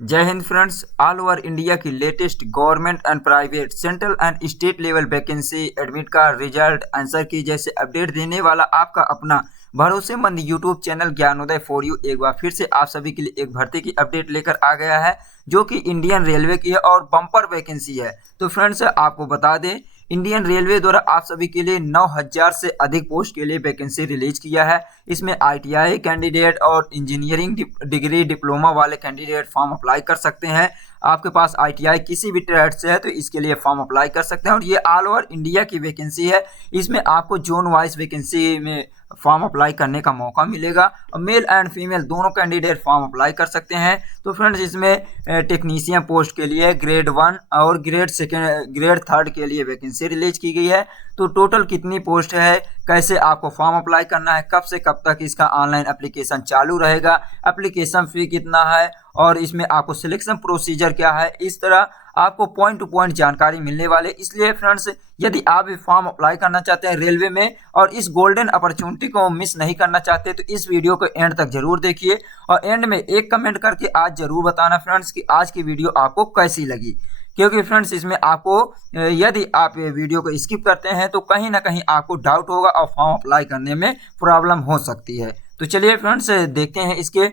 जय Hind friends. All over India की latest government and private central and state level vacancy admit card result answer key जैसे update देने वाला आपका अपना भरोसेमंद YouTube channel Gyanoday for you एक बार फिर से आप सभी के लिए एक भर्ती की अपडेट लेकर आ गया है, जो कि इंडियन रेलवे की है और बम्पर वैकेंसी है। तो फ्रेंड्स आपको बता दें, इंडियन रेलवे द्वारा आप सभी के लिए 9000 से अधिक पोस्ट के लिए वैकेंसी रिलीज किया है। इसमें आईटीआई कैंडिडेट और इंजीनियरिंग डिग्री डिप्लोमा वाले कैंडिडेट फॉर्म अप्लाई कर सकते हैं। आपके पास आईटीआई किसी भी ट्रेड से है तो इसके लिए फॉर्म अप्लाई कर सकते हैं और ये ऑल ओवर इंडिया की वैकेंसी है। इसमें आपको जोन वाइज वैकेंसी में फॉर्म अप्लाई करने का मौका मिलेगा और मेल एंड फीमेल दोनों कैंडिडेट फॉर्म अप्लाई कर सकते हैं। तो फ्रेंड्स इसमें टेक्नीशियन पोस्ट के लिए ग्रेड 1 और ग्रेड 3 के लिए वैकेंसी रिलीज की गई है। तो टोटल कितनी पोस्ट है, कैसे आपको फॉर्म अप्लाई करना है, कब से कब तक इसका ऑनलाइन एप्लीकेशन चालू रहेगा, एप्लीकेशन फी कितना है और इसमें आपको सिलेक्शन प्रोसीजर क्या है, इस तरह आपको पॉइंट टू पॉइंट जानकारी मिलने वाले। इसलिए फ्रेंड्स यदि आप भी फॉर्म अप्लाई करना चाहते हैं रेलवे में और इस गोल्डन अपॉर्चुनिटी को मिस नहीं करना चाहते तो इस वीडियो को एंड तक जरूर देखिए और एंड में एक कमेंट करके आज जरूर बताना फ्रेंड्स कि आज की वीडियो आपको कैसी लगी। क्योंकि फ्रेंड्स इसमें आपको यदि आप ये वीडियो को स्किप करते हैं तो कहीं ना कहीं आपको डाउट होगा और फॉर्म अप्लाई करने में प्रॉब्लम हो सकती है। तो चलिए फ्रेंड्स देखते हैं इसके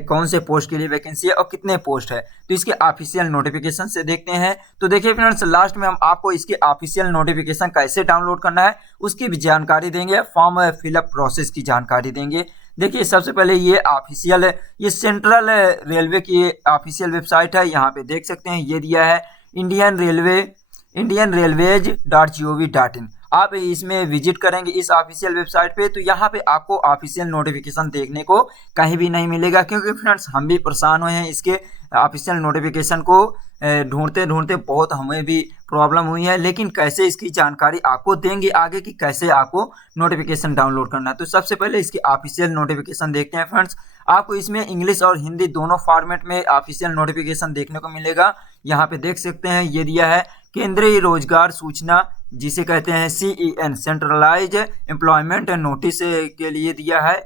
कौन से पोस्ट के लिए वैकेंसी है और कितने पोस्ट है। तो इसके ऑफिशियल नोटिफिकेशन से देखते हैं। तो देखिए फ्रेंड्स लास्ट में हम आपको इसके ऑफिशियल नोटिफिकेशन कैसे डाउनलोड करना है उसकी भी जानकारी देंगे, फॉर्म फिलअप प्रोसेस की जानकारी देंगे। देखिए सबसे पहले ये ऑफिशियल ये सेंट्रल रेलवे की ऑफिशियल वेबसाइट है। यहाँ पे देख सकते हैं ये दिया है indianrailways.gov.in। आप इसमें विजिट करेंगे इस ऑफिशियल वेबसाइट पे तो यहाँ पे आपको ऑफिशियल नोटिफिकेशन देखने को कहीं भी नहीं मिलेगा। क्योंकि फ्रेंड्स हम भी परेशान हुए हैं इसके ऑफिशियल नोटिफिकेशन को ढूंढते ढूंढते, बहुत हमें भी प्रॉब्लम हुई है। लेकिन कैसे इसकी जानकारी आपको देंगे आगे कि कैसे आपको नोटिफिकेशन डाउनलोड करना है। तो सबसे पहले इसकी ऑफिशियल नोटिफिकेशन देखते हैं फ्रेंड्स। आपको इसमें इंग्लिश और हिंदी दोनों फॉर्मेट में ऑफिशियल नोटिफिकेशन देखने को मिलेगा। यहाँ पे देख सकते हैं ये दिया है केंद्रीय रोजगार सूचना, जिसे कहते हैं CEN सेंट्रलाइज एम्प्लॉयमेंट नोटिस के लिए दिया है।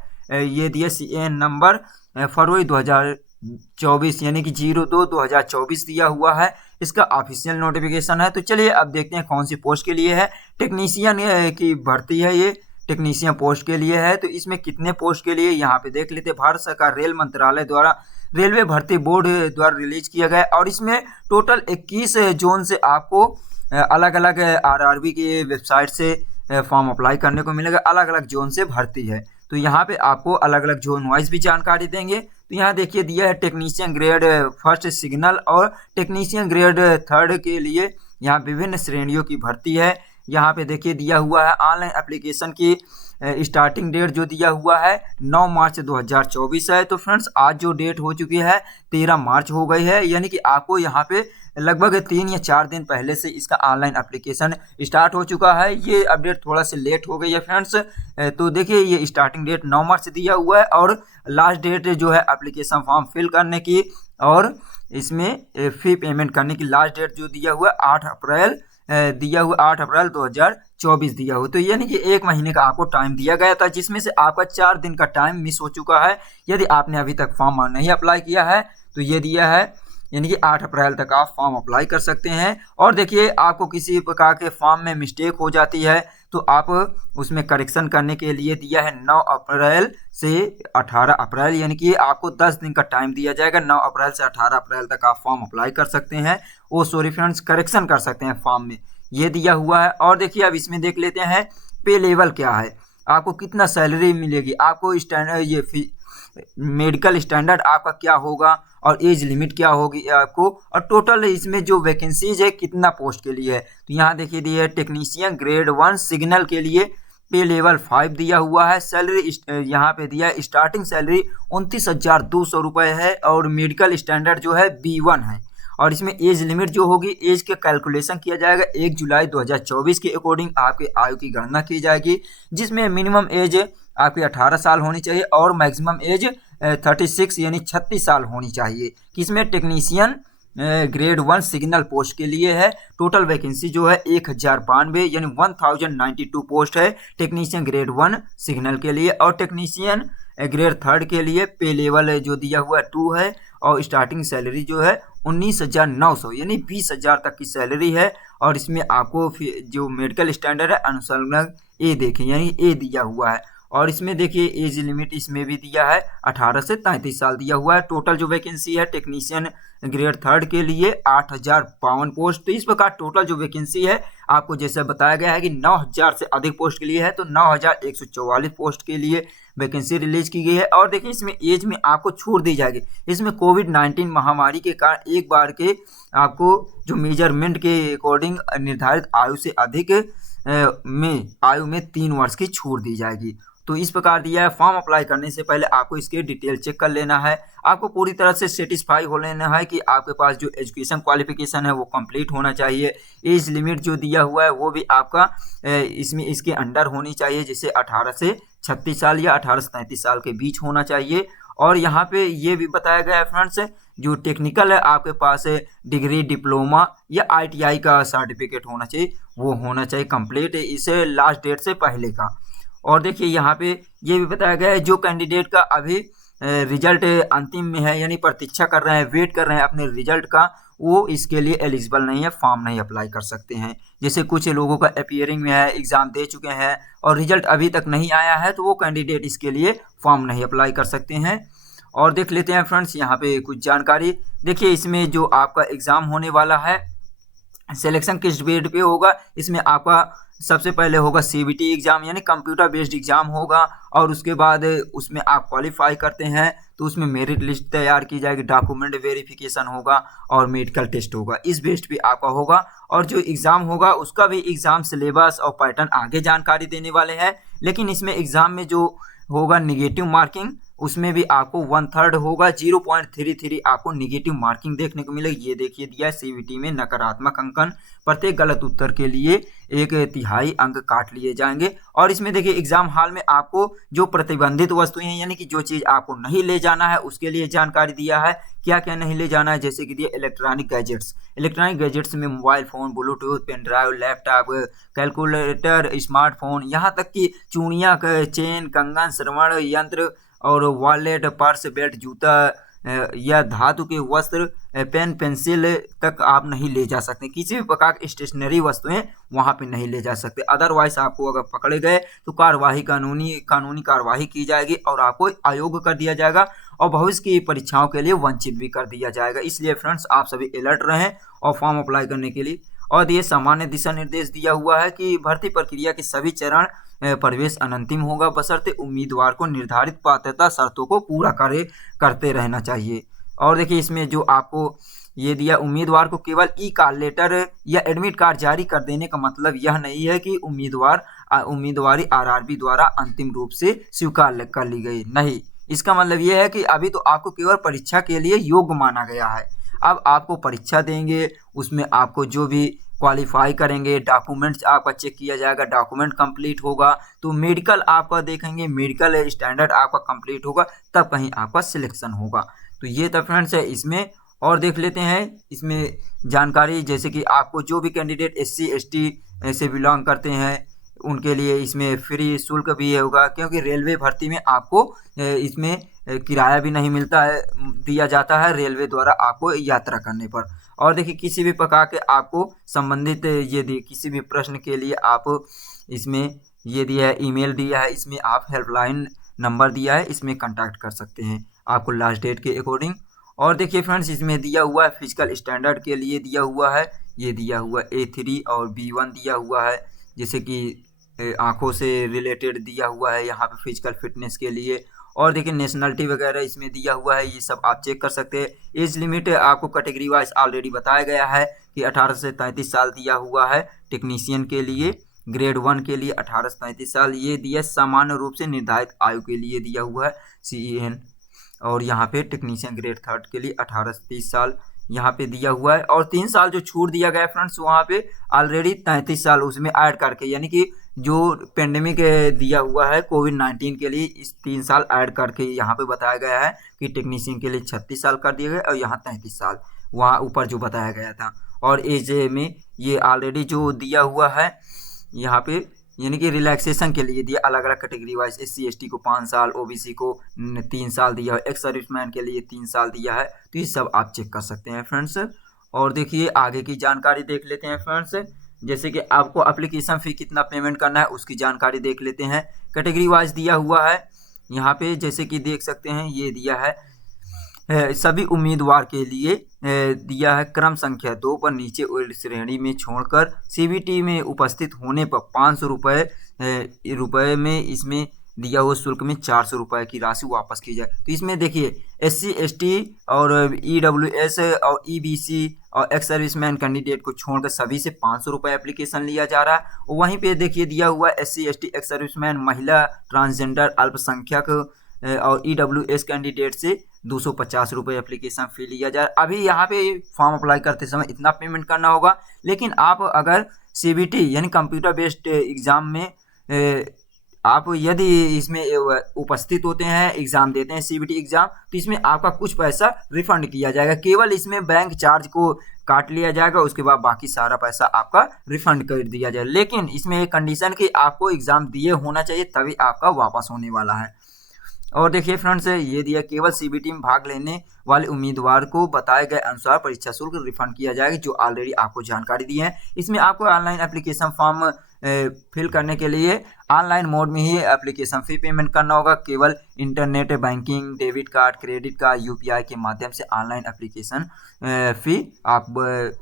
ये दिया CEN नंबर फरवरी 2024 यानी कि 02/2024 दिया हुआ है। इसका ऑफिशियल नोटिफिकेशन है। तो चलिए अब देखते हैं कौन सी पोस्ट के लिए है। टेक्नीशियन की भर्ती है, ये टेक्नीशियन पोस्ट के लिए है। तो इसमें कितने पोस्ट के लिए यहाँ पे देख लेते हैं। भारत सरकार रेल मंत्रालय द्वारा रेलवे भर्ती बोर्ड द्वारा रिलीज किया गया और इसमें टोटल 21 जोन से आपको अलग अलग RRB की वेबसाइट से फॉर्म अप्लाई करने को मिलेगा। अलग अलग जोन से भर्ती है तो यहाँ पे आपको अलग अलग जोन वाइज भी जानकारी देंगे। तो यहाँ देखिए दिया है टेक्नीशियन ग्रेड 1 सिग्नल और टेक्नीशियन ग्रेड 3 के लिए यहाँ विभिन्न श्रेणियों की भर्ती है। यहाँ पे देखिए दिया हुआ है ऑनलाइन एप्लीकेशन की स्टार्टिंग डेट जो दिया हुआ है 9 मार्च 2024 है। तो फ्रेंड्स आज जो डेट हो चुकी है 13 मार्च हो गई है, यानी कि आपको यहाँ पे लगभग 3 या 4 दिन पहले से इसका ऑनलाइन एप्लीकेशन स्टार्ट हो चुका है। ये अपडेट थोड़ा सा लेट हो गई है फ्रेंड्स। तो देखिए ये स्टार्टिंग डेट 9 मार्च दिया हुआ है और लास्ट डेट जो है एप्लीकेशन फॉर्म फिल करने की और इसमें फी पेमेंट करने की लास्ट डेट जो दिया हुआ है 8 अप्रैल दिया हुआ 8 अप्रैल 2024 दिया हुआ। तो यानी कि 1 महीने का आपको टाइम दिया गया था, जिसमें से आपका 4 दिन का टाइम मिस हो चुका है। यदि आपने अभी तक फॉर्म नहीं अप्लाई किया है तो ये दिया है यानी कि 8 अप्रैल तक आप फॉर्म अप्लाई कर सकते हैं। और देखिए आपको किसी प्रकार के फॉर्म में मिस्टेक हो जाती है तो आप उसमें करेक्शन करने के लिए दिया है 9 अप्रैल से 18 अप्रैल, यानी कि आपको 10 दिन का टाइम दिया जाएगा। 9 अप्रैल से 18 अप्रैल तक आप फॉर्म अप्लाई कर सकते हैं। फ्रेंड्स करेक्शन कर सकते हैं फॉर्म में, ये दिया हुआ है। और देखिए अब इसमें देख लेते हैं पे लेवल क्या है, आपको कितना सैलरी मिलेगी, आपको स्टैंडर्ड ये मेडिकल स्टैंडर्ड आपका क्या होगा और एज लिमिट क्या होगी आपको, और टोटल इसमें जो वैकेंसीज है कितना पोस्ट के लिए है। तो यहाँ देखिए दिया है टेक्नीशियन ग्रेड 1 सिग्नल के लिए पे लेवल 5 दिया हुआ है। सैलरी यहाँ पे दिया है स्टार्टिंग सैलरी 29,200 रुपये है और मेडिकल स्टैंडर्ड जो है B1 है। और इसमें एज लिमिट जो होगी, एज के कैलकुलेशन किया जाएगा 1 जुलाई 2024 के अकॉर्डिंग आपके आयु की गणना की जाएगी, जिसमें मिनिमम एज आपकी 18 साल होनी चाहिए और मैक्सिमम एज 36 यानी 36 साल होनी चाहिए। किसमें टेक्नीशियन ग्रेड 1 सिग्नल पोस्ट के लिए है। टोटल वैकेंसी जो है 1092 यानी 1092 पोस्ट है टेक्नीशियन ग्रेड 1 सिग्नल के लिए। और टेक्नीशियन ग्रेड 3 के लिए पे लेवल जो दिया हुआ है 2 है और स्टार्टिंग सैलरी जो है 19,900 यानी 20,000 तक की सैलरी है। और इसमें आपको जो मेडिकल स्टैंडर्ड है अनुसंलग्न ए देखें यानी ए दिया हुआ है। और इसमें देखिए एज लिमिट इसमें भी दिया है 18 से 33 साल दिया हुआ है। टोटल जो वैकेंसी है टेक्नीशियन ग्रेड 3 के लिए 8,052 पोस्ट। तो इस प्रकार टोटल जो वैकेंसी है आपको जैसे बताया गया है कि 9,000 से अधिक पोस्ट के लिए है, तो 9,144 पोस्ट के लिए वैकेंसी रिलीज की गई है। और देखिए इसमें एज में आपको छूट दी जाएगी। इसमें कोविड-19 महामारी के कारण एक बार के आपको जो मेजरमेंट के अकॉर्डिंग निर्धारित आयु से अधिक आयु में 3 वर्ष की छूट दी जाएगी। तो इस प्रकार दिया है। फॉर्म अप्लाई करने से पहले आपको इसके डिटेल चेक कर लेना है। आपको पूरी तरह से सेटिस्फाई हो लेना है कि आपके पास जो एजुकेशन क्वालिफिकेशन है वो कंप्लीट होना चाहिए। एज लिमिट जो दिया हुआ है वो भी आपका इसमें इसके अंडर होनी चाहिए, जैसे 18 से 36 साल या 18 से 33 साल के बीच होना चाहिए। और यहाँ पे ये भी बताया गया है फ्रेंड्स, जो टेक्निकल है आपके पास डिग्री, डिप्लोमा या ITI का सर्टिफिकेट होना चाहिए, वो होना चाहिए कंप्लीट इस लास्ट डेट से पहले का। और देखिए यहाँ पे ये भी बताया गया है जो कैंडिडेट का अभी रिजल्ट अंतिम में है यानी प्रतीक्षा कर रहे हैं, वेट कर रहे हैं अपने रिजल्ट का, वो इसके लिए एलिजिबल नहीं है, फॉर्म नहीं अप्लाई कर सकते हैं। जैसे कुछ लोगों का अपीयरिंग में है, एग्जाम दे चुके हैं और रिजल्ट अभी तक नहीं आया है, तो वो कैंडिडेट इसके लिए फॉर्म नहीं अप्लाई कर सकते हैं। और देख लेते हैं फ्रेंड्स यहाँ पे कुछ जानकारी। देखिए इसमें जो आपका एग्ज़ाम होने वाला है सिलेक्शन किस डेट पे होगा, इसमें आपका सबसे पहले होगा CBT एग्ज़ाम यानी कंप्यूटर बेस्ड एग्ज़ाम होगा। और उसके बाद उसमें आप क्वालिफाई करते हैं तो उसमें मेरिट लिस्ट तैयार की जाएगी, डॉक्यूमेंट वेरिफिकेशन होगा और मेडिकल टेस्ट होगा, इस बेस्ड पे आपका होगा। और जो एग्ज़ाम होगा उसका भी एग्ज़ाम सिलेबस और पैटर्न आगे जानकारी देने वाले हैं। लेकिन इसमें एग्ज़ाम में जो होगा निगेटिव मार्किंग, उसमें भी आपको 1/3 होगा, 0.33 आपको निगेटिव मार्किंग देखने को मिलेगी। ये देखिए दिया है CBT में नकारात्मक अंकन, प्रत्येक गलत उत्तर के लिए 1/3 अंक काट लिए जाएंगे। और इसमें देखिए एग्जाम हॉल में आपको जो प्रतिबंधित वस्तुएं हैं यानी कि जो चीज़ आपको नहीं ले जाना है उसके लिए जानकारी दिया है, क्या क्या नहीं ले जाना है। जैसे कि दिया इलेक्ट्रॉनिक गैजेट्स में mobile phone, Bluetooth, pen drive, laptop, calculator, smartphone, यहाँ तक कि चूड़ियाँ, चेन, कंगन, श्रवण यंत्र और वॉलेट, पर्स, बेल्ट, जूता या धातु के वस्त्र, पेन, पेंसिल तक आप नहीं ले जा सकते। किसी भी प्रकार की स्टेशनरी वस्तुएं वहां पे नहीं ले जा सकते। अदरवाइज आपको अगर पकड़े गए तो कानूनी कार्रवाई की जाएगी और आपको अयोग्य कर दिया जाएगा और भविष्य की परीक्षाओं के लिए वंचित भी कर दिया जाएगा। इसलिए फ्रेंड्स आप सभी अलर्ट रहें और फॉर्म अप्लाई करने के लिए। और ये सामान्य दिशा निर्देश दिया हुआ है कि भर्ती प्रक्रिया के सभी चरण प्रवेश अनंतिम होगा, बशर्ते उम्मीदवार को निर्धारित पात्रता शर्तों को पूरा करते रहना चाहिए। और देखिए इसमें जो आपको ये दिया, उम्मीदवार को केवल ई-कॉल लेटर या एडमिट कार्ड जारी कर देने का मतलब यह नहीं है कि उम्मीदवारी RRB द्वारा अंतिम रूप से स्वीकार कर ली गई, नहीं। इसका मतलब यह है कि अभी तो आपको केवल परीक्षा के लिए योग्य माना गया है। अब आपको परीक्षा देंगे, उसमें आपको जो भी क्वालिफाई करेंगे, डॉक्यूमेंट्स आपका चेक किया जाएगा, डॉक्यूमेंट कंप्लीट होगा, तो मेडिकल आपका देखेंगे, मेडिकल स्टैंडर्ड आपका कंप्लीट होगा, तब कहीं आपका सिलेक्शन होगा। तो ये तो फ्रेंड्स है इसमें। और देख लेते हैं इसमें जानकारी, जैसे कि आपको जो भी कैंडिडेट SC ST से बिलोंग करते हैं उनके लिए इसमें फ्री शुल्क भी होगा, क्योंकि रेलवे भर्ती में आपको इसमें किराया भी नहीं मिलता है, दिया जाता है रेलवे द्वारा आपको यात्रा करने पर। और देखिए किसी भी प्रकार के आपको संबंधित किसी भी प्रश्न के लिए आप इसमें ये दिया है, ईमेल दिया है, इसमें आप हेल्पलाइन नंबर दिया है, इसमें कांटेक्ट कर सकते हैं आपको लास्ट डेट के अकॉर्डिंग। और देखिए फ्रेंड्स इसमें दिया हुआ है फिजिकल स्टैंडर्ड के लिए दिया हुआ है, ये दिया हुआ A3 और B1 दिया हुआ है, जैसे कि आँखों से रिलेटेड दिया हुआ है यहाँ पे फिजिकल फिटनेस के लिए। और देखिए नेशनलिटी वगैरह इसमें दिया हुआ है, ये सब आप चेक कर सकते हैं। एज लिमिट आपको कैटेगरी वाइज ऑलरेडी बताया गया है कि 18 से 33 साल दिया हुआ है टेक्नीशियन के लिए, ग्रेड 1 के लिए 18 से 33 साल ये दिया, सामान्य रूप से निर्धारित आयु के लिए दिया हुआ है CEN। और यहाँ पे टेक्नीशियन ग्रेड 3 के लिए 18 से 30 साल यहाँ पे दिया हुआ है। और 3 साल जो छूट दिया गया है फ्रेंड्स वहाँ पे ऑलरेडी 33 साल उसमें ऐड करके, यानी कि जो पेंडेमिक दिया हुआ है कोविड-19 के लिए, इस 3 साल ऐड करके यहाँ पे बताया गया है कि टेक्नीशियन के लिए 36 साल कर दिए गए और यहाँ 33 साल वहाँ ऊपर जो बताया गया था। और एज में ये ऑलरेडी जो दिया हुआ है यहाँ पे यानी कि रिलैक्सेशन के लिए दिया अलग अलग कैटेगरी वाइज। SC ST को 5 साल, OBC को 3 साल दिया है, एक्स सर्विसमैन के लिए 3 साल दिया है। तो ये सब आप चेक कर सकते हैं फ्रेंड्स। और देखिए आगे की जानकारी देख लेते हैं फ्रेंड्स। जैसे कि आपको एप्लीकेशन फ़ी कितना पेमेंट करना है उसकी जानकारी देख लेते हैं। कैटेगरी वाइज दिया हुआ है यहाँ पे, जैसे कि देख सकते हैं ये दिया है सभी उम्मीदवार के लिए दिया है क्रम संख्या 2 पर नीचे श्रेणी में छोड़कर CBT में उपस्थित होने पर 500 रुपये में इसमें दिया हुआ शुल्क में 400 रुपये की राशि वापस की जाए। तो इसमें देखिए SC ST और EWS और EBC और एक्स सर्विसमैन कैंडिडेट को छोड़कर सभी से 500 रुपये एप्लीकेशन लिया जा रहा है। वहीं पे देखिए दिया हुआ SC ST एक्स सर्विसमैन, महिला, ट्रांसजेंडर, अल्पसंख्यक और EWS कैंडिडेट से 250 रुपये एप्लीकेशन फ़ी लिया जाए। अभी यहाँ पे फॉर्म अप्लाई करते समय इतना पेमेंट करना होगा, लेकिन आप अगर CBT यानी कंप्यूटर बेस्ड एग्ज़ाम में आप यदि इसमें उपस्थित होते हैं, एग्ज़ाम देते हैं CBT एग्ज़ाम, तो इसमें आपका कुछ पैसा रिफंड किया जाएगा। केवल इसमें बैंक चार्ज को काट लिया जाएगा, उसके बाद बाकी सारा पैसा आपका रिफंड कर दिया जाए। लेकिन इसमें एक कंडीशन कि आपको एग्ज़ाम दिए होना चाहिए, तभी आपका वापस होने वाला है। और देखिए फ्रेंड्स ये दिया केवल CBT में भाग लेने वाले उम्मीदवार को बताए गए अनुसार परीक्षा शुल्क रिफंड किया जाएगा, जो ऑलरेडी आपको जानकारी दी है। इसमें आपको ऑनलाइन एप्लीकेशन फॉर्म फिल करने के लिए ऑनलाइन मोड में ही एप्लीकेशन फ़ी पेमेंट करना होगा। केवल internet banking, debit card, credit card, UPI के माध्यम से ऑनलाइन एप्लीकेशन फ़ी आप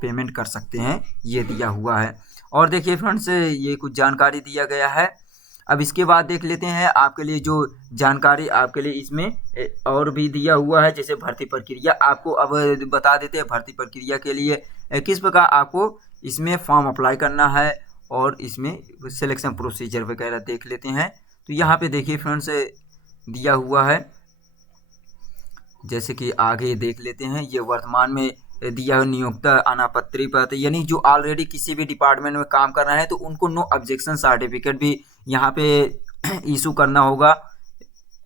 पेमेंट कर सकते हैं, ये दिया हुआ है। और देखिए फ्रेंड्स ये कुछ जानकारी दिया गया है। अब इसके बाद देख लेते हैं आपके लिए जो जानकारी आपके लिए इसमें और भी दिया हुआ है, जैसे भर्ती प्रक्रिया। आपको अब बता देते हैं भर्ती प्रक्रिया के लिए किस प्रकार आपको इसमें फॉर्म अप्लाई करना है और इसमें सिलेक्शन प्रोसीजर वगैरह देख लेते हैं। तो यहाँ पे देखिए फ्रेंड्स दिया हुआ है, जैसे कि आगे देख लेते हैं। ये वर्तमान में दिया हुआ नियोक्ता अनापत्ति पत्र, यानी जो ऑलरेडी किसी भी डिपार्टमेंट में काम कर रहे हैं तो उनको नो ऑब्जेक्शन सर्टिफिकेट भी यहाँ पे इशू करना होगा।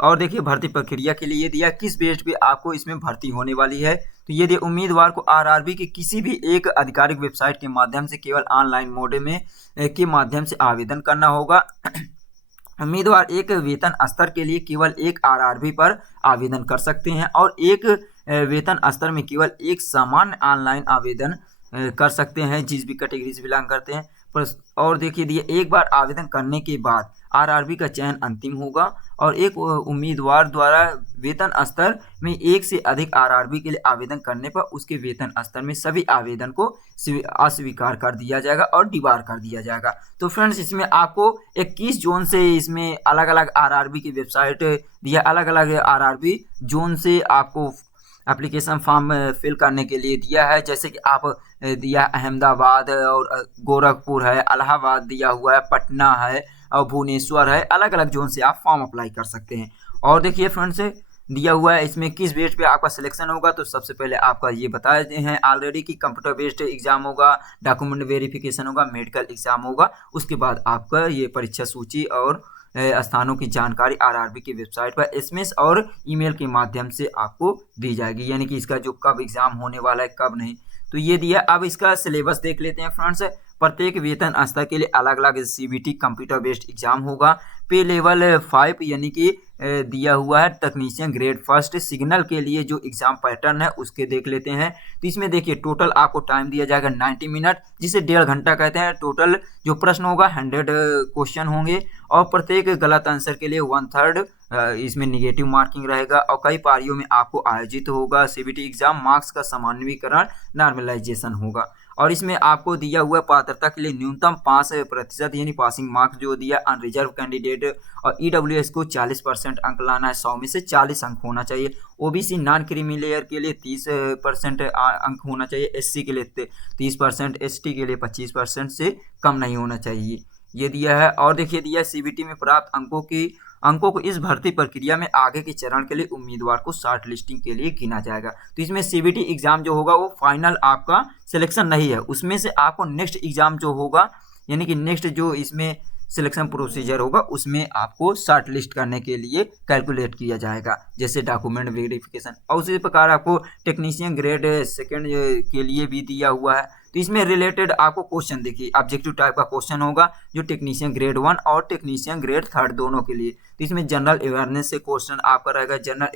और देखिए भर्ती प्रक्रिया के लिए ये दिया किस बेस पे आपको इसमें भर्ती होने वाली है। तो ये उम्मीदवार को RRB के किसी भी एक आधिकारिक वेबसाइट के माध्यम से केवल ऑनलाइन मोड में के माध्यम से आवेदन करना होगा। उम्मीदवार एक वेतन स्तर के लिए केवल एक RRB पर आवेदन कर सकते हैं और एक वेतन स्तर में केवल एक सामान्य ऑनलाइन आवेदन कर सकते हैं जिस भी कैटेगरी से बिलोंग करते हैं। और देखिए दिए एक बार आवेदन करने के बाद RRB का चयन अंतिम होगा और एक उम्मीदवार द्वारा वेतन स्तर में एक से अधिक RRB के लिए आवेदन करने पर उसके वेतन स्तर में सभी आवेदन को अस्वीकार कर दिया जाएगा और डिबार कर दिया जाएगा। तो फ्रेंड्स इसमें आपको 21 जोन से इसमें अलग अलग RRB की वेबसाइट दिया, अलग अलग RRB जोन से आपको एप्लीकेशन फॉर्म फिल करने के लिए दिया है। जैसे कि आप दिया अहमदाबाद और गोरखपुर है, इलाहाबाद दिया हुआ है, पटना है और भुवनेश्वर है, अलग अलग जोन से आप फॉर्म अप्लाई कर सकते हैं। और देखिए फ्रेंड्स दिया हुआ है इसमें किस बेस पे आपका सिलेक्शन होगा। तो सबसे पहले आपका ये बताए हैं ऑलरेडी कि कंप्यूटर बेस्ड एग्जाम होगा, डॉक्यूमेंट वेरिफिकेशन होगा, मेडिकल एग्जाम होगा। उसके बाद आपका ये परीक्षा सूची और स्थानों की जानकारी RRB की वेबसाइट पर SMS और ईमेल के माध्यम से आपको दी जाएगी, यानी कि इसका जो कब एग्जाम होने वाला है कब नहीं। तो ये दिया। अब इसका सिलेबस देख लेते हैं फ्रेंड्स। प्रत्येक वेतन स्तर के लिए अलग अलग CBT कंप्यूटर बेस्ड एग्जाम होगा। पे लेवल 5 यानी कि दिया हुआ है टेक्नीशियन ग्रेड फर्स्ट सिग्नल के लिए जो एग्जाम पैटर्न है उसके देख लेते हैं। तो इसमें देखिए टोटल आपको टाइम दिया जाएगा 90 मिनट, जिसे 1.5 घंटा कहते हैं। टोटल जो प्रश्न होगा 100 क्वेश्चन होंगे और प्रत्येक गलत आंसर के लिए 1/3 इसमें निगेटिव मार्किंग रहेगा और कई पारियों में आपको आयोजित होगा CBT एग्जाम। मार्क्स का सामान्यीकरण नॉर्मलाइजेशन होगा और इसमें आपको दिया हुआ पात्रता के लिए न्यूनतम 5% यानी पासिंग मार्क्स जो दिया अनरिजर्व कैंडिडेट और EWS को 40% अंक लाना है, 100 में से 40 अंक होना चाहिए। OBC नॉन क्रीमी लेयर के लिए 30% अंक होना चाहिए, SC के लिए 30%, ST के लिए 25% से कम नहीं होना चाहिए, ये दिया है। और देखिए दिया CBT में प्राप्त अंकों को इस भर्ती प्रक्रिया में आगे के चरण के लिए उम्मीदवार को शॉर्ट लिस्टिंग के लिए गिना जाएगा। तो इसमें CBT एग्जाम जो होगा वो फाइनल आपका सिलेक्शन नहीं है, उसमें से आपको नेक्स्ट एग्जाम जो होगा यानी कि नेक्स्ट जो इसमें सिलेक्शन प्रोसीजर होगा उसमें आपको शॉर्ट लिस्ट करने के लिए कैलकुलेट किया जाएगा, जैसे डॉक्यूमेंट वेरिफिकेशन। और उसी प्रकार आपको टेक्नीशियन ग्रेड सेकेंड के लिए भी दिया हुआ है। तो इसमें रिलेटेड आपको क्वेश्चन देखिए ऑब्जेक्टिव टाइप का क्वेश्चन होगा जो टेक्नीशियन ग्रेड 1 और टेक्नीशियन ग्रेड 3 दोनों के लिए। तो इसमें जनरल अवेयरनेस से क्वेश्चन आपका रहेगा। जनरल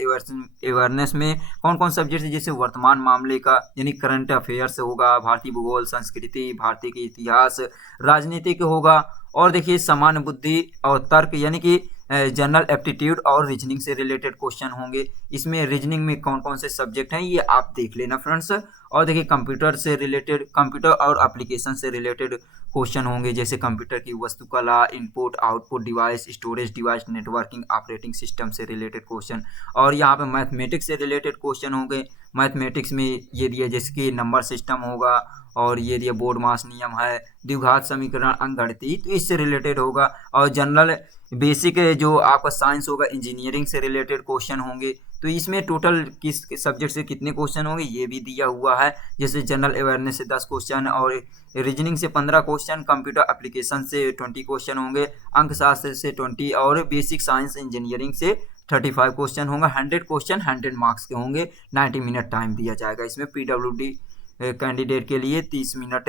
अवेयरनेस में कौन कौन सब्जेक्ट है, जैसे वर्तमान मामले का यानी करंट अफेयर्स होगा, भारतीय भूगोल, संस्कृति, भारतीय के इतिहास, राजनीतिक होगा, और देखिए सामान्य बुद्धि और तर्क यानी कि जनरल एप्टीट्यूड और रीजनिंग से रिलेटेड क्वेश्चन होंगे। इसमें रीजनिंग में कौन कौन से सब्जेक्ट हैं ये आप देख लेना फ्रेंड्स। और देखिए कंप्यूटर से रिलेटेड, कंप्यूटर और एप्लीकेशन से रिलेटेड क्वेश्चन होंगे, जैसे कंप्यूटर की वस्तुकला, input output device, storage device, networking, operating system से रिलेटेड क्वेश्चन। और यहाँ पे मैथमेटिक्स से रिलेटेड क्वेश्चन होंगे। मैथमेटिक्स में ये दिया जैसे कि नंबर सिस्टम होगा, और ये दिया बोर्ड मास नियम है, द्विघात समीकरण, अंकगणित, तो इससे रिलेटेड होगा। और जनरल बेसिक जो आपका साइंस होगा, इंजीनियरिंग से रिलेटेड क्वेश्चन होंगे। तो इसमें टोटल किस सब्जेक्ट से कितने क्वेश्चन होंगे ये भी दिया हुआ है, जैसे जनरल अवेयरनेस से 10 क्वेश्चन, और रीजनिंग से 15 क्वेश्चन, कंप्यूटर एप्लीकेशन से 20 क्वेश्चन होंगे, अंकशास्त्र से 20, और बेसिक साइंस इंजीनियरिंग से 35 क्वेश्चन होंगे। 100 क्वेश्चन 100 मार्क्स के होंगे। 90 मिनट टाइम दिया जाएगा। इसमें PWD कैंडिडेट के लिए 30 मिनट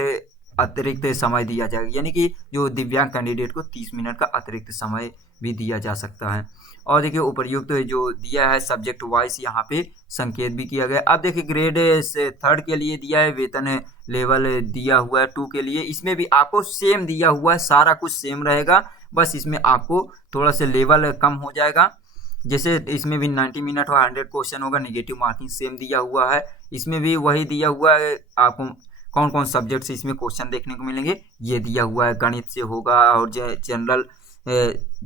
अतिरिक्त समय दिया जाएगा, यानी कि जो दिव्यांग कैंडिडेट को 30 मिनट का अतिरिक्त समय भी दिया जा सकता है। और देखिए उपर्युक्त जो दिया है सब्जेक्ट वाइज यहाँ पे संकेत भी किया गया। अब देखिए ग्रेड से 3 के लिए दिया है, वेतन लेवल दिया हुआ है 2 के लिए। इसमें भी आपको सेम दिया हुआ है, सारा कुछ सेम रहेगा, बस इसमें आपको थोड़ा सा लेवल कम हो जाएगा। जैसे इसमें भी 90 मिनट और 100 क्वेश्चन होगा, नेगेटिव मार्किंग सेम दिया हुआ है। इसमें भी वही दिया हुआ है, आपको कौन कौन सब्जेक्ट से इसमें क्वेश्चन देखने को मिलेंगे ये दिया हुआ है। गणित से होगा, और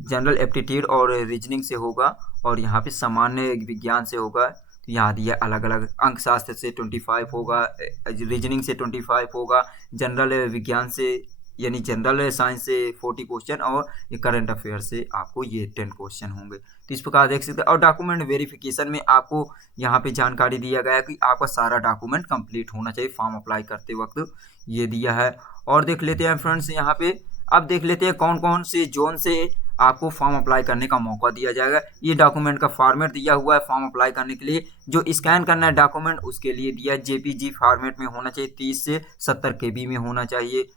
जनरल एप्टीट्यूड और रीजनिंग से होगा, और यहाँ पे सामान्य विज्ञान से होगा। तो यहाँ दिया अलग अलग, अंकशास्त्र से 25 होगा, रीजनिंग से 25 होगा, जनरल विज्ञान से यानी जनरल साइंस से 40 क्वेश्चन, और ये करंट अफेयर से आपको ये 10 क्वेश्चन होंगे। तो इस प्रकार देख सकते हैं। और डॉक्यूमेंट वेरिफिकेशन में आपको यहाँ पे जानकारी दिया गया है कि आपका सारा डॉक्यूमेंट कंप्लीट होना चाहिए फॉर्म अप्लाई करते वक्त, ये दिया है। और देख लेते हैं फ्रेंड्स यहाँ पे, अब देख लेते हैं कौन कौन से जोन से आपको फॉर्म अप्लाई करने का मौका दिया जाएगा। ये डॉक्यूमेंट का फॉर्मेट दिया हुआ है फॉर्म अप्लाई करने के लिए। जो स्कैन करना है डॉक्यूमेंट उसके लिए दिया है JPG फॉर्मेट में होना चाहिए, 30 से 70 KB में होना चाहिए।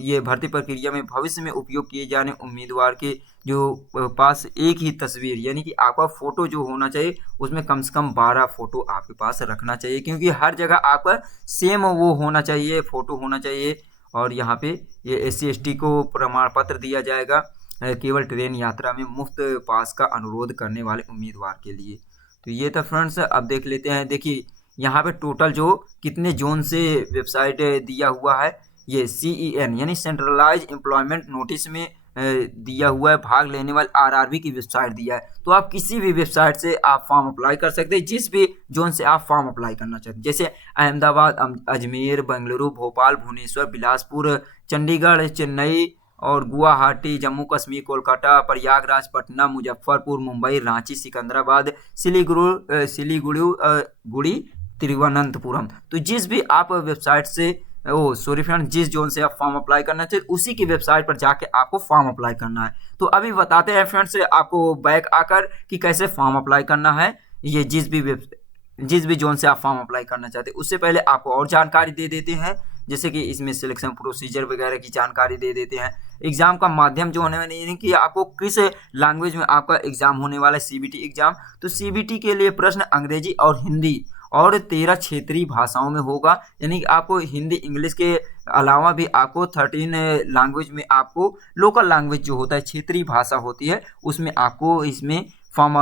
ये भर्ती प्रक्रिया में भविष्य में उपयोग किए जाने उम्मीदवार के जो पास एक ही तस्वीर यानी कि आपका फ़ोटो जो होना चाहिए उसमें कम से कम 12 फ़ोटो आपके पास रखना चाहिए, क्योंकि हर जगह आपका सेम वो होना चाहिए, फ़ोटो होना चाहिए। और यहाँ पे ये SC/ST को प्रमाण पत्र दिया जाएगा केवल ट्रेन यात्रा में मुफ्त पास का अनुरोध करने वाले उम्मीदवार के लिए। तो ये था फ्रेंड्स। अब देख लेते हैं, देखिए यहाँ पे टोटल जो कितने जोन से वेबसाइट दिया हुआ है, ये CEN यानी सेंट्रलाइज एम्प्लॉयमेंट नोटिस में दिया हुआ है। भाग लेने वाले RRB की वेबसाइट दिया है, तो आप किसी भी वेबसाइट से आप फॉर्म अप्लाई कर सकते हैं, जिस भी जोन से आप फॉर्म अप्लाई करना चाहते हैं, जैसे अहमदाबाद, अजमेर, बेंगलुरु, भोपाल, भुवनेश्वर, बिलासपुर, चंडीगढ़, चेन्नई और गुवाहाटी, जम्मू कश्मीर, कोलकाता, प्रयागराज, पटना, मुजफ्फरपुर, मुंबई, रांची, सिकंदराबाद, सिलीगुड़ी, तिरुवनंतपुरम। तो जिस भी आप वेबसाइट से सॉरी फ्रेंड, जिस जोन से आप फॉर्म अप्लाई करना चाहिए उसी की वेबसाइट पर जाके आपको फॉर्म अप्लाई करना है। तो अभी बताते हैं फ्रेंड्स आपको बैक आकर कि कैसे फॉर्म अप्लाई करना है। ये जिस भी जोन से आप फॉर्म अप्लाई करना चाहते हैं, उससे पहले आपको और जानकारी दे देते हैं, जैसे कि इसमें सिलेक्शन प्रोसीजर वगैरह की जानकारी दे देते हैं। एग्जाम का माध्यम जो होने वाला है कि आपको किस लैंग्वेज में आपका एग्जाम होने वाला है, CBT एग्जाम। तो CBT के लिए प्रश्न अंग्रेजी और हिंदी और 13 क्षेत्रीय भाषाओं में होगा, यानी कि आपको हिंदी इंग्लिश के अलावा भी आपको 13 लैंग्वेज में, आपको लोकल लैंग्वेज जो होता है क्षेत्रीय भाषा होती है उसमें आपको इसमें फॉर्म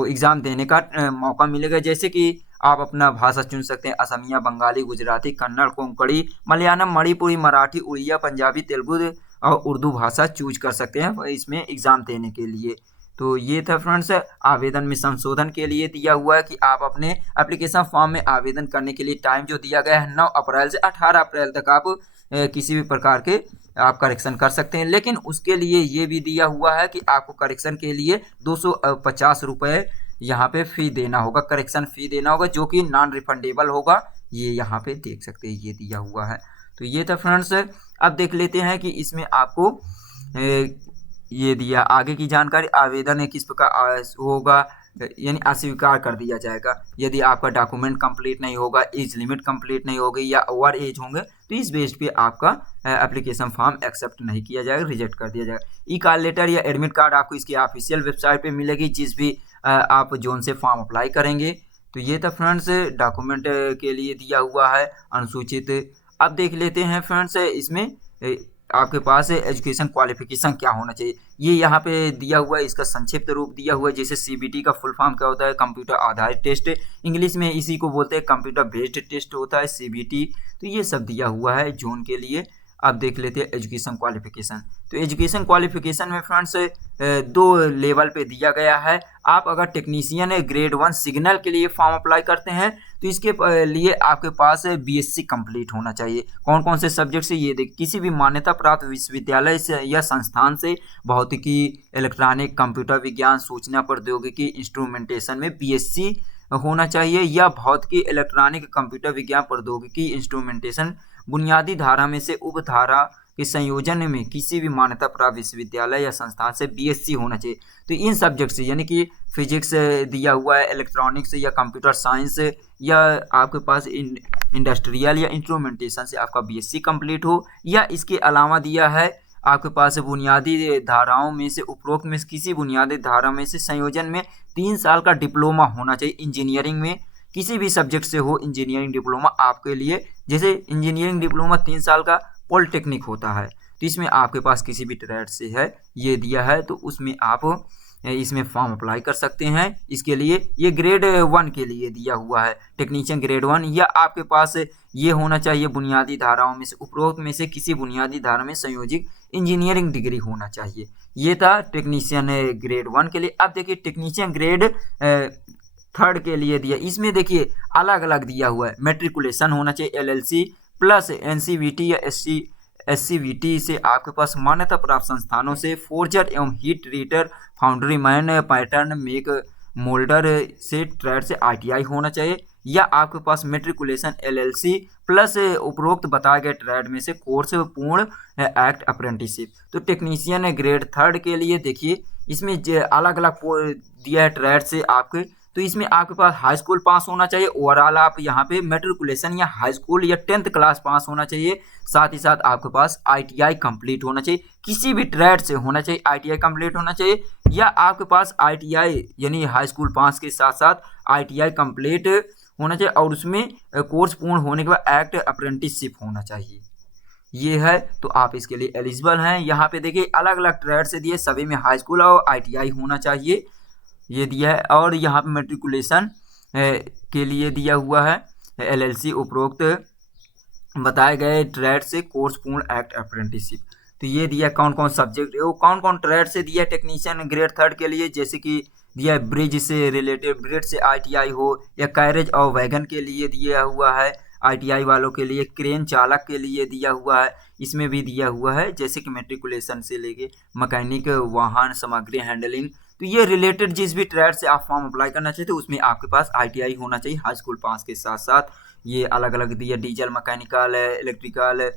एग्ज़ाम देने का मौका मिलेगा। जैसे कि आप अपना भाषा चुन सकते हैं, असमिया, बंगाली, गुजराती, कन्नड़, कोंकणी, मलयालम, मणिपुरी, मराठी, उड़िया, पंजाबी, तेलुगु और उर्दू भाषा चूज कर सकते हैं इसमें एग्ज़ाम देने के लिए। तो ये था फ्रेंड्स। आवेदन में संशोधन के लिए दिया हुआ है कि आप अपने एप्लीकेशन फॉर्म में आवेदन करने के लिए टाइम जो दिया गया है 9 अप्रैल से 18 अप्रैल तक आप किसी भी प्रकार के आप करेक्शन कर सकते हैं। लेकिन उसके लिए ये भी दिया हुआ है कि आपको करेक्शन के लिए 250 रुपये यहाँ पे फ़ी देना होगा, करेक्शन फ़ी देना होगा, जो कि नॉन रिफंडेबल होगा। ये यहाँ पे देख सकते हैं, ये दिया हुआ है। तो ये था फ्रेंड्स। अब देख लेते हैं कि इसमें आपको ये दिया आगे की जानकारी, आवेदन किस प्रकार होगा, यानी अस्वीकार कर दिया जाएगा। यदि आपका डॉक्यूमेंट कंप्लीट नहीं होगा, एज लिमिट कंप्लीट नहीं होगी या ओवर एज होंगे तो इस बेस पे आपका एप्लीकेशन फॉर्म एक्सेप्ट नहीं किया जाएगा, रिजेक्ट कर दिया जाएगा। ई कॉल लेटर या एडमिट कार्ड आपको इसकी ऑफिशियल वेबसाइट पे मिलेगी, जिस भी आप जोन से फॉर्म अप्लाई करेंगे। तो ये था फ्रेंड्स डॉक्यूमेंट के लिए दिया हुआ है अनुसूचित। अब देख लेते हैं फ्रेंड्स इसमें आपके पास एजुकेशन क्वालिफिकेशन क्या होना चाहिए। ये यहाँ पे दिया हुआ है, इसका संक्षिप्त रूप दिया हुआ है। जैसे सीबीटी का फुल फॉर्म क्या होता है, कंप्यूटर आधारित टेस्ट, इंग्लिश में इसी को बोलते हैं कंप्यूटर बेस्ड टेस्ट होता है सीबीटी। तो ये सब दिया हुआ है जोन के लिए। अब देख लेते हैं एजुकेशन क्वालिफिकेशन। तो एजुकेशन क्वालिफिकेशन में फ्रेंड्स 2 लेवल पे दिया गया है। आप अगर टेक्नीशियन ग्रेड 1 सिग्नल के लिए फॉर्म अप्लाई करते हैं तो इसके लिए आपके पास बीएससी कंप्लीट होना चाहिए। कौन कौन से सब्जेक्ट से, ये देख, किसी भी मान्यता प्राप्त विश्वविद्यालय से या संस्थान से भौतिकी, इलेक्ट्रॉनिक, कंप्यूटर विज्ञान, सूचना प्रौद्योगिकी, इंस्ट्रूमेंटेशन में बीएससी होना चाहिए, या भौतिकी, इलेक्ट्रॉनिक, कंप्यूटर विज्ञान, प्रौद्योगिकी, इंस्ट्रूमेंटेशन बुनियादी धारा में से उपधारा के संयोजन में किसी भी मान्यता प्राप्त विश्वविद्यालय या संस्थान से बीएससी होना चाहिए। तो इन सब्जेक्ट से यानी कि फिजिक्स दिया हुआ है, इलेक्ट्रॉनिक्स या कंप्यूटर साइंस, या आपके पास इंडस्ट्रियल या इंस्ट्रूमेंटेशन से आपका बीएससी कंप्लीट हो, या इसके अलावा दिया है आपके पास बुनियादी धाराओं में से उपरोक्त में किसी बुनियादी धारा में से संयोजन में 3 साल का डिप्लोमा होना चाहिए। इंजीनियरिंग में किसी भी सब्जेक्ट से हो इंजीनियरिंग डिप्लोमा आपके लिए, जैसे इंजीनियरिंग डिप्लोमा 3 साल का पॉलिटेक्निक होता है, तो इसमें आपके पास किसी भी ट्रेड से है ये दिया है, तो उसमें आप इसमें फॉर्म अप्लाई कर सकते हैं। इसके लिए ये ग्रेड 1 के लिए दिया हुआ है, टेक्नीशियन ग्रेड 1, या आपके पास ये होना चाहिए बुनियादी धाराओं में से उपरोक्त में से किसी बुनियादी धारा में संयोजित इंजीनियरिंग डिग्री होना चाहिए। ये था टेक्नीशियन ग्रेड 1 के लिए। अब देखिए टेक्नीशियन ग्रेड 3 के लिए दिया, इसमें देखिए अलग अलग दिया हुआ है। मैट्रिकुलेशन होना चाहिए एलएलसी प्लस एनसीवीटी या एससीवीटी से आपके पास मान्यता प्राप्त संस्थानों से फोर्जर एवं heat treater, foundry man, pattern make moulder से ट्रेड से आईटीआई होना चाहिए, या आपके पास मैट्रिकुलेशन एलएलसी प्लस उपरोक्त बताए गए ट्रेड में से कोर्स पूर्ण एक्ट अप्रेंटिसशिप। तो टेक्नीशियन ग्रेड 3 के लिए देखिए इसमें अलग अलग दिया है ट्रेड से आपके। तो इसमें आपके पास हाई स्कूल पास होना चाहिए, ओवरऑल आप यहाँ पे मैट्रिकुलेशन या हाई स्कूल या 10th क्लास पास होना चाहिए। साथ ही साथ आपके पास आईटीआई कंप्लीट होना चाहिए, किसी भी ट्रेड से होना चाहिए, आईटीआई कंप्लीट होना चाहिए, या आपके पास आईटीआई यानी हाई स्कूल पास के साथ साथ आईटीआई कंप्लीट होना चाहिए, और उसमें कोर्स पूर्ण होने के बाद एक्ट अप्रेंटिसशिप होना चाहिए। ये है, तो आप इसके लिए एलिजिबल हैं। यहाँ पे देखिए अलग अलग ट्रेड से दिए, सभी में हाई स्कूल और आईटीआई होना चाहिए, ये दिया है। और यहाँ पे मैट्रिकुलेशन के लिए दिया हुआ है एलएलसी उपरोक्त बताए गए ट्रेड से कोर्स पूर्ण एक्ट अप्रेंटिसशिप। तो ये दिया कौन कौन सब्जेक्ट है, वो कौन कौन ट्रेड से दिया टेक्नीशियन ग्रेड 3 के लिए, जैसे कि दिया ब्रिज से रिलेटेड, ब्रिज से आईटीआई हो, या कैरेज और वैगन के लिए दिया हुआ है आईटीआई वालों के लिए, क्रेन चालक के लिए दिया हुआ है, इसमें भी दिया हुआ है, जैसे कि मैट्रिकुलेशन से लेके मैकेनिक, वाहन सामग्री हैंडलिंग। तो ये रिलेटेड जिस भी ट्रेड से आप फॉर्म अप्लाई करना चाहते हो उसमें आपके पास आईटीआई होना चाहिए हाई स्कूल पास के साथ साथ। ये अलग अलग दिया, डीजल मैकेनिकल, इलेक्ट्रिकल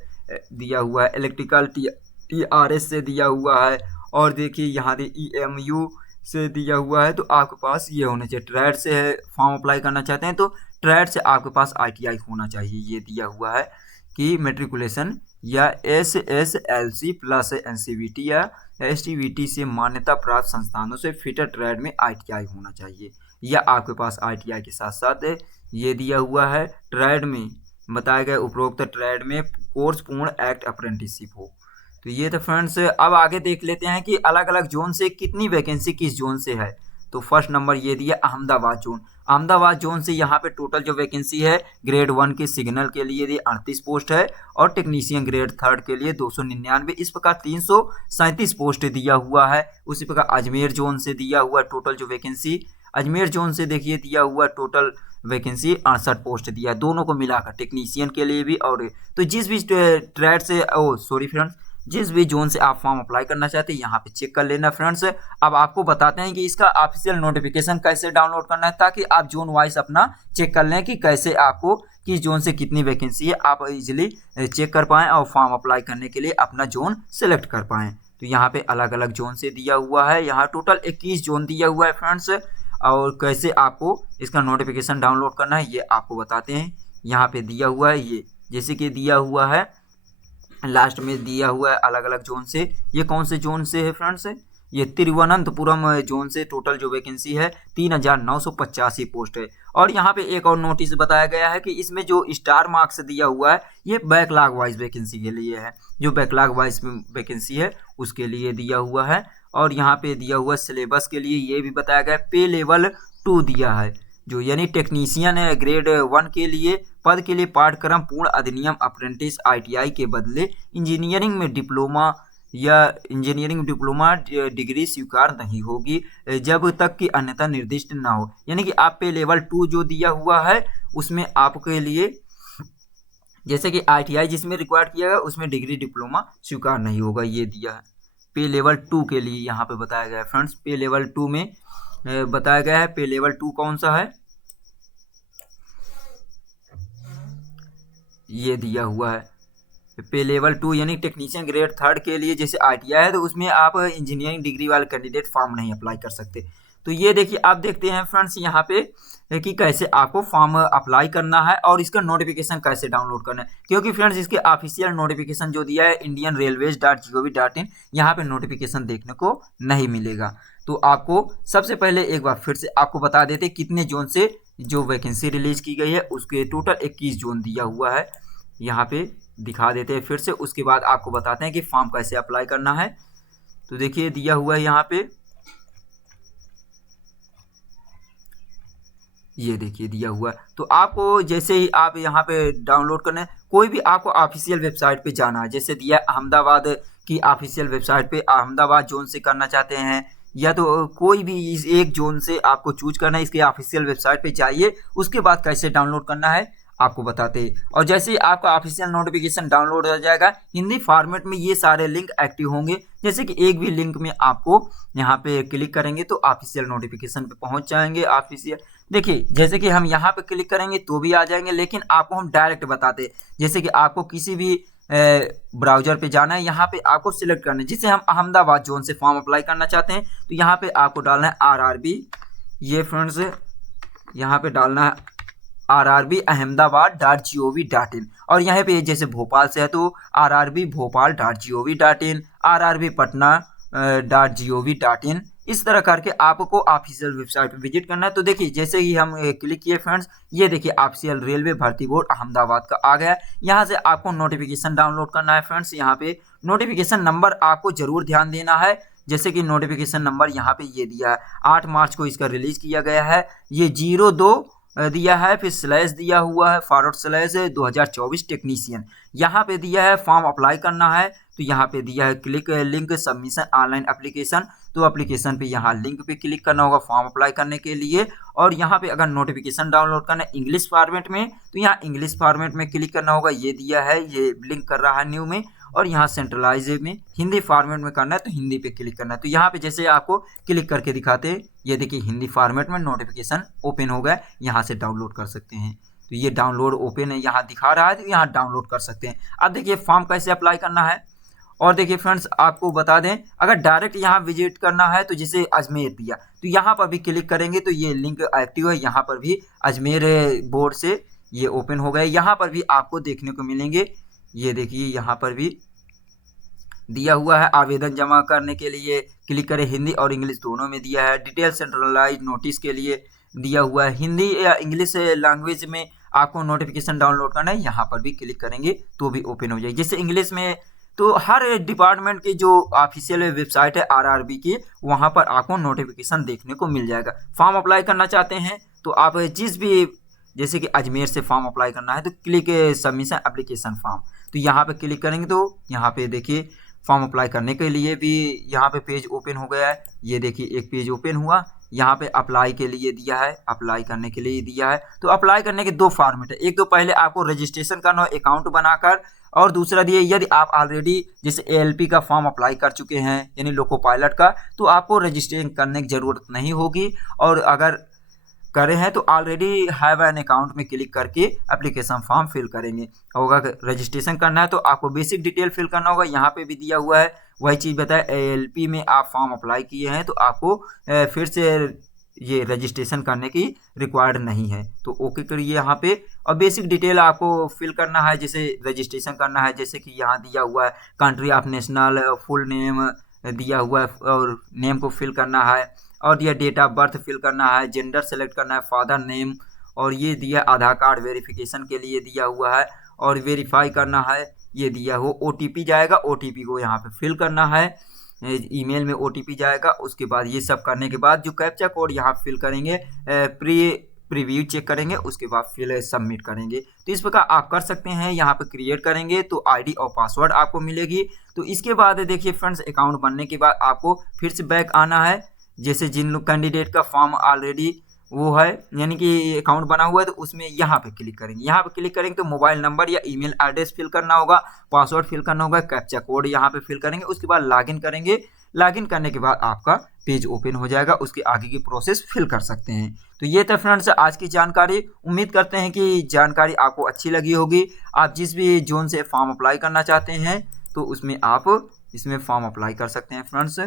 दिया हुआ है, इलेक्ट्रिकल टीआरएस से दिया हुआ है, और देखिए यहाँ ईएमयू से दिया हुआ है। तो आपके पास ये होना चाहिए, ट्रेड से है फॉर्म अप्लाई करना चाहते हैं तो ट्रेड से आपके पास आईटीआई होना चाहिए। ये दिया हुआ है कि मैट्रिकुलेशन या एसएसएलसी प्लस एनसीवीटी या एसटीवीटी से मान्यता प्राप्त संस्थानों से फिटर ट्रेड में आईटीआई होना चाहिए, या आपके पास आईटीआई के साथ साथ ये दिया हुआ है ट्रेड में बताए गए उपरोक्त ट्रेड में कोर्स पूर्ण एक्ट अप्रेंटिसशिप हो। तो ये तो फ्रेंड्स, अब आगे देख लेते हैं कि अलग अलग जोन से कितनी वैकेंसी किस जोन से है। तो फर्स्ट नंबर ये दिया अहमदाबाद जोन। अहमदाबाद जोन से यहाँ पे टोटल जो वैकेंसी है ग्रेड 1 के सिग्नल के लिए 38 पोस्ट है, और टेक्नीशियन ग्रेड 3 के लिए 299, इस प्रकार 337 पोस्ट दिया हुआ है। उसी प्रकार अजमेर जोन से दिया हुआ टोटल जो वैकेंसी, अजमेर जोन से देखिए दिया हुआ टोटल वैकेंसी 68 पोस्ट दिया, दोनों को मिलाकर टेक्नीशियन के लिए भी। और तो जिस भी ट्रेड से फ्रेंड्स, जिस भी जोन से आप फॉर्म अप्लाई करना चाहते हैं यहाँ पे चेक कर लेना फ्रेंड्स। अब आपको बताते हैं कि इसका ऑफिशियल नोटिफिकेशन कैसे डाउनलोड करना है, ताकि आप जोन वाइज अपना चेक कर लें कि कैसे आपको किस जोन से कितनी वैकेंसी है, आप इजीली चेक कर पाएँ और फॉर्म अप्लाई करने के लिए अपना जोन सेलेक्ट कर पाएँ। तो यहाँ पे अलग अलग जोन से दिया हुआ है, यहाँ टोटल 21 जोन दिया हुआ है फ्रेंड्स। और कैसे आपको इसका नोटिफिकेशन डाउनलोड करना है ये आपको बताते हैं। यहाँ पे दिया हुआ है, ये जैसे कि दिया हुआ है लास्ट में दिया हुआ है अलग अलग जोन से। ये कौन से जोन से है फ्रेंड्स? ये तिरुवनंतपुरम जोन से टोटल जो वैकेंसी है 3985 पोस्ट है। और यहाँ पे एक और नोटिस बताया गया है कि इसमें जो स्टार मार्क्स दिया हुआ है ये बैकलॉग वाइज वैकेंसी के लिए है, जो बैकलॉग वाइज वैकेंसी है उसके लिए दिया हुआ है। और यहाँ पे दिया हुआ सिलेबस के लिए ये भी बताया गया है। पे लेवल 2 दिया है, जो यानी टेक्नीशियन है ग्रेड 1 के लिए पद के लिए पाठ्यक्रम पूर्ण अधिनियम अप्रेंटिस ITI के बदले इंजीनियरिंग में डिप्लोमा या इंजीनियरिंग डिप्लोमा डिग्री स्वीकार नहीं होगी जब तक कि अन्यथा निर्दिष्ट ना हो। यानी कि आप पे लेवल 2 जो दिया हुआ है उसमें आपके लिए जैसे कि ITI जिसमें रिक्वायर्ड किया गया उसमें डिग्री डिप्लोमा स्वीकार नहीं होगा, ये दिया है पे लेवल 2 के लिए यहाँ पे बताया गया है फ्रेंड्स। पे लेवल 2 में बताया गया है। पे लेवल 2 कौन सा है ये दिया हुआ है। पे लेवल 2 यानी टेक्नीशियन ग्रेड 3 के लिए जैसे ITI है तो उसमें आप इंजीनियरिंग डिग्री वाले कैंडिडेट फॉर्म नहीं अप्लाई कर सकते। तो ये देखिए आप देखते हैं फ्रेंड्स यहाँ पे कि कैसे आपको फॉर्म अप्लाई करना है और इसका नोटिफिकेशन कैसे डाउनलोड करना है। क्योंकि फ्रेंड्स इसके ऑफिशियल नोटिफिकेशन जो दिया है indianrailways.gov.in यहाँ पे नोटिफिकेशन देखने को नहीं मिलेगा। तो आपको सबसे पहले एक बार फिर से आपको बता देते कितने जोन से जो वैकेंसी रिलीज की गई है उसके टोटल 21 जोन दिया हुआ है, यहाँ पे दिखा देते हैं फिर से। उसके बाद आपको बताते हैं कि फॉर्म कैसे अप्लाई करना है। तो देखिए दिया हुआ है यहाँ पे, ये देखिए दिया हुआ है। तो आपको जैसे ही आप यहाँ पे डाउनलोड करना है, कोई भी आपको ऑफिशियल वेबसाइट पे जाना है, जैसे दिया अहमदाबाद की ऑफिशियल वेबसाइट पे अहमदाबाद जोन से करना चाहते हैं या तो कोई भी इस एक जोन से आपको चूज करना है, इसके ऑफिशियल वेबसाइट पे जाइए। उसके बाद कैसे डाउनलोड करना है आपको बताते हैं। और जैसे ही आपका ऑफिशियल नोटिफिकेशन डाउनलोड हो जाएगा हिंदी फॉर्मेट में ये सारे लिंक एक्टिव होंगे। जैसे कि एक भी लिंक में आपको यहाँ पे क्लिक करेंगे तो ऑफिशियल नोटिफिकेशन पे पहुंच जाएंगे। ऑफिशियल देखिए जैसे कि हम यहाँ पे क्लिक करेंगे तो भी आ जाएंगे, लेकिन आपको हम डायरेक्ट बताते हैं। जैसे कि आपको किसी भी ब्राउजर पे जाना है, यहाँ पे आपको सिलेक्ट करना है। जिसे हम अहमदाबाद जोन से फॉर्म अप्लाई करना चाहते हैं तो यहाँ पे आपको डालना है RRB। ये फ्रेंड्स यहाँ पे डालना है rrbahmedabad.gov.in। और यहाँ पे जैसे भोपाल से है तो rrbhopal.gov.in, rrbpatna.gov.in। इस तरह करके आपको ऑफिशियल वेबसाइट पे विजिट करना है। तो देखिए जैसे ही हम क्लिक किए फ्रेंड्स, ये देखिए ऑफिशियल रेलवे भर्ती बोर्ड अहमदाबाद का आ गया। यहाँ से आपको नोटिफिकेशन डाउनलोड करना है फ्रेंड्स। यहाँ पे नोटिफिकेशन नंबर आपको जरूर ध्यान देना है। जैसे कि नोटिफिकेशन नंबर यहाँ पे ये दिया है 8 मार्च को इसका रिलीज किया गया है। ये 02 दिया है, फिर स्लैश दिया हुआ है //2024 टेक्नीशियन। यहाँ पे दिया है फॉर्म अप्लाई करना है तो यहाँ पे दिया है click link submission online application. तो एप्लीकेशन पे यहाँ लिंक पे क्लिक करना होगा फॉर्म अप्लाई करने के लिए। और यहाँ पे अगर नोटिफिकेशन डाउनलोड करना है इंग्लिश फॉर्मेट में तो यहाँ इंग्लिश फॉर्मेट में क्लिक करना होगा। ये दिया है, ये लिंक कर रहा है न्यू में। और यहाँ सेंट्रलाइज में हिंदी फॉर्मेट में करना है तो हिंदी पे क्लिक करना है। तो यहाँ पे जैसे आपको क्लिक करके दिखाते हैं, ये देखिए हिंदी फॉर्मेट में नोटिफिकेशन ओपन हो गया, यहाँ से डाउनलोड कर सकते हैं। तो ये डाउनलोड ओपन है, यहाँ दिखा रहा है तो यहाँ डाउनलोड कर सकते हैं। अब देखिए फॉर्म कैसे अप्लाई करना है। और देखिए फ्रेंड्स आपको बता दें, अगर डायरेक्ट यहाँ विजिट करना है तो जैसे अजमेर दिया तो यहाँ पर भी क्लिक करेंगे तो ये लिंक एक्टिव है। यहाँ पर भी अजमेर बोर्ड से ये ओपन हो गए। यहाँ पर भी आपको देखने को मिलेंगे, ये देखिए यहाँ पर भी दिया हुआ है आवेदन जमा करने के लिए क्लिक करें। हिंदी और इंग्लिश दोनों में दिया है। डिटेल सेंट्रलाइज नोटिस के लिए दिया हुआ है। हिंदी या इंग्लिश लैंग्वेज में आपको नोटिफिकेशन डाउनलोड करना है, यहाँ पर भी क्लिक करेंगे तो भी ओपन हो जाएगी। जैसे इंग्लिश में तो हर डिपार्टमेंट की जो ऑफिशियल वेबसाइट है RRB की, वहाँ पर आपको नोटिफिकेशन देखने को मिल जाएगा। फॉर्म अप्लाई करना चाहते हैं तो आप जिस भी, जैसे कि अजमेर से फॉर्म अप्लाई करना है तो क्लिक सबमिशन एप्लीकेशन फॉर्म, तो यहाँ पे क्लिक करेंगे तो यहाँ पे देखिए फॉर्म अप्लाई करने के लिए भी यहाँ पे पेज ओपन हो गया है। ये देखिए एक पेज ओपन हुआ, यहाँ पे अप्लाई के लिए दिया है, अप्लाई करने के लिए दिया है। तो अप्लाई करने के 2 फॉर्मेट है। एक तो पहले आपको रजिस्ट्रेशन करना है अकाउंट बनाकर, और दूसरा दिए यदि आप ऑलरेडी जैसे ALP का फॉर्म अप्लाई कर चुके हैं यानी लोको पायलट का, तो आपको रजिस्ट्रेशन करने की ज़रूरत नहीं होगी। और अगर करे हैं तो ऑलरेडी हैव एन अकाउंट में क्लिक करके एप्लीकेशन फॉर्म फिल करेंगे। और अगर रजिस्ट्रेशन करना है तो आपको बेसिक डिटेल फिल करना होगा। यहाँ पे भी दिया हुआ है वही चीज़ बताए। ALP में आप फॉर्म अप्लाई किए हैं तो आपको फिर से ये रजिस्ट्रेशन करने की रिक्वायर्ड नहीं है। तो ओके करिए यहाँ पे। और बेसिक डिटेल आपको फिल करना है, जैसे रजिस्ट्रेशन करना है, जैसे कि यहाँ दिया हुआ है country of national, full name दिया हुआ है और नेम को फिल करना है, और दिया डेट ऑफ बर्थ फिल करना है, जेंडर सेलेक्ट करना है, फादर नेम, और ये दिया आधार कार्ड वेरिफिकेशन के लिए दिया हुआ है, और वेरीफाई करना है, ये दिया हो OTP जाएगा, OTP को यहाँ पे फिल करना है, ईमेल में OTP जाएगा। उसके बाद ये सब करने के बाद जो कैप्चा कोड यहाँ फिल करेंगे, प्रीव्यू चेक करेंगे, उसके बाद फिर सबमिट करेंगे। तो इस प्रकार आप कर सकते हैं। यहाँ पे क्रिएट करेंगे तो ID और पासवर्ड आपको मिलेगी। तो इसके बाद देखिए फ्रेंड्स, अकाउंट बनने के बाद आपको फिर से बैक आना है। जैसे जिन लोग कैंडिडेट का फॉर्म ऑलरेडी वो है, यानी कि अकाउंट बना हुआ है, तो उसमें यहाँ पे क्लिक करेंगे। यहाँ पे क्लिक करेंगे तो मोबाइल नंबर या ईमेल एड्रेस फिल करना होगा, पासवर्ड फिल करना होगा, कैप्चा कोड यहाँ पे फिल करेंगे, उसके बाद लॉगिन करेंगे। लॉगिन करने के बाद आपका पेज ओपन हो जाएगा, उसके आगे की प्रोसेस फिल कर सकते हैं। तो ये था फ्रेंड्स आज की जानकारी। उम्मीद करते हैं कि जानकारी आपको अच्छी लगी होगी। आप जिस भी जोन से फॉर्म अप्लाई करना चाहते हैं तो उसमें आप इसमें फॉर्म अप्लाई कर सकते हैं फ्रेंड्स।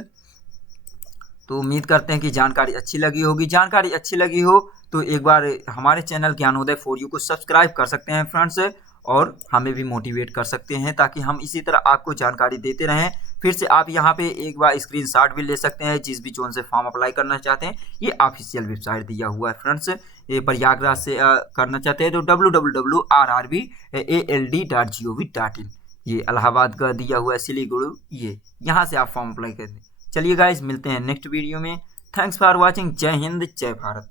तो उम्मीद करते हैं कि जानकारी अच्छी लगी होगी। जानकारी अच्छी लगी हो तो एक बार हमारे चैनल ज्ञानोदय फॉर यू को सब्सक्राइब कर सकते हैं फ्रेंड्स, और हमें भी मोटिवेट कर सकते हैं ताकि हम इसी तरह आपको जानकारी देते रहें। फिर से आप यहाँ पे एक बार स्क्रीनशॉट भी ले सकते हैं जिस भी जोन से फॉर्म अप्लाई करना चाहते हैं। ये ऑफिशियल वेबसाइट दिया हुआ है फ्रेंड्स। ये प्रयागराज से करना चाहते हैं तो www.rrbald.gov.in, ये इलाहाबाद का दिया हुआ है, सिलीगुड़ी, ये यहाँ से आप फॉर्म अप्लाई कर दें। चलिए गाइज, मिलते हैं नेक्स्ट वीडियो में। Thanks for watching. जय हिंद, जय भारत।